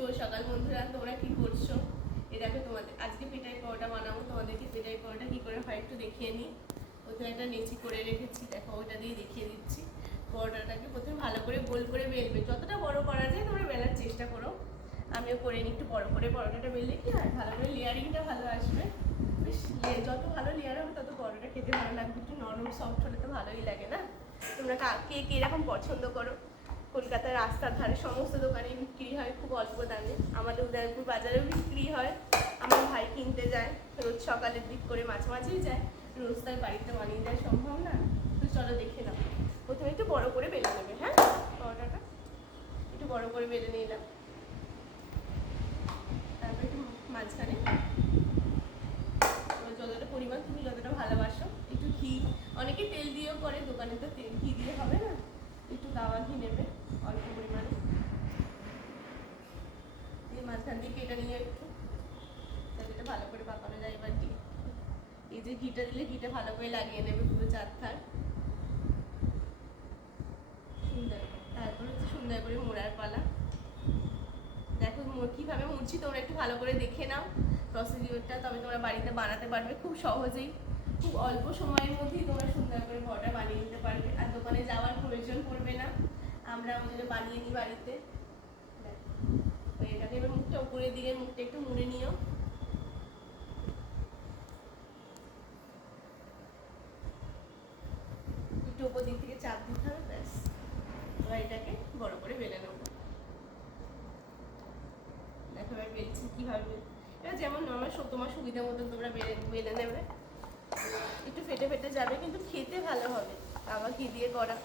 শুভ সকাল বন্ধুরা, তোমরা কি করছো? এই দেখো তোমাদের আজকে পেটাই পরোটা বানাবো। তোমাদেরকে পেটাই পরোটা কি করে হয় একটু দেখিয়ে নিই। প্রথমে একটা লেচি করে রেখেছি, দেখো ওটা দিয়ে দেখিয়ে দিচ্ছি। পরোটাটাকে প্রথমে ভালো করে গোল করে বেলবে, যতটা বড় করা যায় তোমরা বেলার চেষ্টা করো। আমিও করে নিই একটু বড় করে। পরোটাটা বেললে কি হয়, ভালো করে লেয়ারিংটা ভালো আসবে। বেশ যত ভালো লেয়ার হবে তত পরোটা খেতে ভালো লাগবে। একটু নরম সফট হলে তো ভালোই লাগে না? তোমরা কে কে এরকম পছন্দ করো? কলকাতার রাস্তার ধারে সমস্ত দোকানে বিক্রি হয় খুব অল্প দামে। আমাদের উদয়পুর বাজারেও বিক্রি হয়। আমার ভাই কিনতে যায় রোজ সকালের দিক করে, মাঝে মাঝেই যায়। রোজ তার বাড়িতে বানিয়ে দেওয়া সম্ভব না। তো চলো দেখে নাও। প্রথমে একটু বড় করে বেলে নেবে। হ্যাঁ, পরোটাটা একটু বড় করে বেলে নিলাম। তারপর একটু মাঝখানে যতটা পরিমাণ তুমি যতটা ভালোবাসো একটু ঘি, অনেকে তেল দিয়েও করে, দোকানে তো তেল ঘি দিয়ে হবে না, একটু দাওয়া ঘি নেবে অল্প পরিমাণে। দিয়ে মাঝখান দিয়ে কেটে নিয়ে একটু, যাতে এটা ভালো করে পাকানো যায়। এবার দিয়ে এই যে ঘিটা দিলে ঘিটা ভালো করে লাগিয়ে নেবে পুরো চারধার সুন্দর। তারপর হচ্ছে সুন্দর করে মোড়ার পালা। দেখো কীভাবে মুড়ছি তোমরা একটু ভালো করে দেখে নাও প্রসিডিওরটা, তবে তোমরা বাড়িতে বানাতে পারবে খুব সহজেই। খুব অল্প সময়ের মধ্যেই তোমরা সুন্দর করে পরোটা বানিয়ে নিতে পারবে, আর দোকানে যাওয়ার প্রয়োজন পড়বে না। আমরা আমাদের বানিয়ে নিই বাড়িতে। এটাকে এবার মুখটা উপরের দিকে, মুখটা একটু মুড়ে নিও। একটু উপর দিক থেকে চাপ দিতে হবে, ব্যাস। এবার এটাকে বড় করে বেলে নেবো। দেখো এবার বেলছি কীভাবে। এবার যেমন নর্মাল তোমার সুবিধা মতন তোমরা বেলে নেবে। একটু ফেটে ফেটে যাবে কিন্তু খেতে ভালো হবে, আবার ঘি দিয়ে করা।